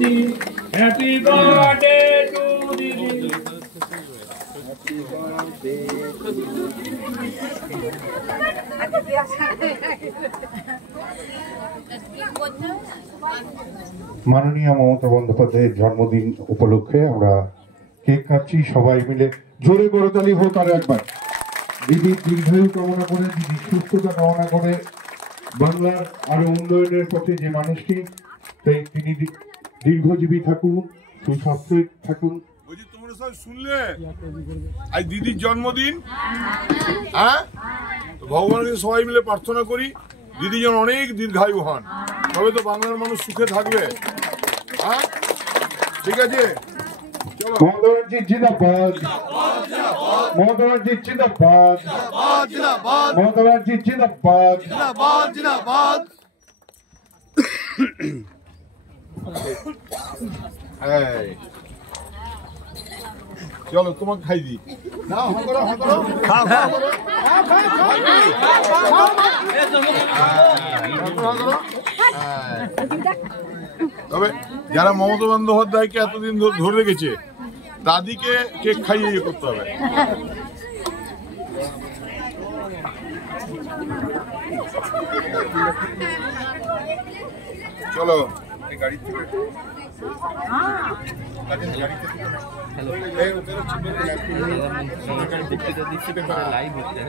দিদি, happy birthday to দিদি। মাননীয় মমতা বন্দ্যোপাধ্যায়ের জন্মদিন উপলক্ষে আমরা কেক কাটছি সবাই মিলে। জোরে করতালি হোক আর একবার। দিদির দীর্ঘায়ু কামনা করে, দিদির সুস্থতা কামনা করে, বাংলার আরো উন্নয়নের পথে যে মানুষটি, তাই তিনি দীর্ঘজীবী থাকুন, সুস্বাস্থ্য থাকুন। তোমরা সব শুনলে আজ দিদির জন্মদিন, হ্যাঁ? ভগবানের সবাই মিলে প্রার্থনা করি দিদি যেন অনেক দীর্ঘায়ু হন, তবে তো বাংলার মানুষ সুখে থাকবে। হ্যাঁ, ঠিক আছে। মমতা ব্যানার্জি জিন্দাবাদ, মমতা ব্যানার্জি জিন্দাবাদ, মমতা ব্যানার্জি জিন্দাবাদ। চলো তোমাকে খাই দিই। তবে যারা মমতা বন্দ্যোপাধ্যায়কে এতদিন ধরে রেখেছে দাদিকে কেক খাইয়ে ইয়ে করতে হবে। চলো গাড়ি থেকে লাইভ হচ্ছে।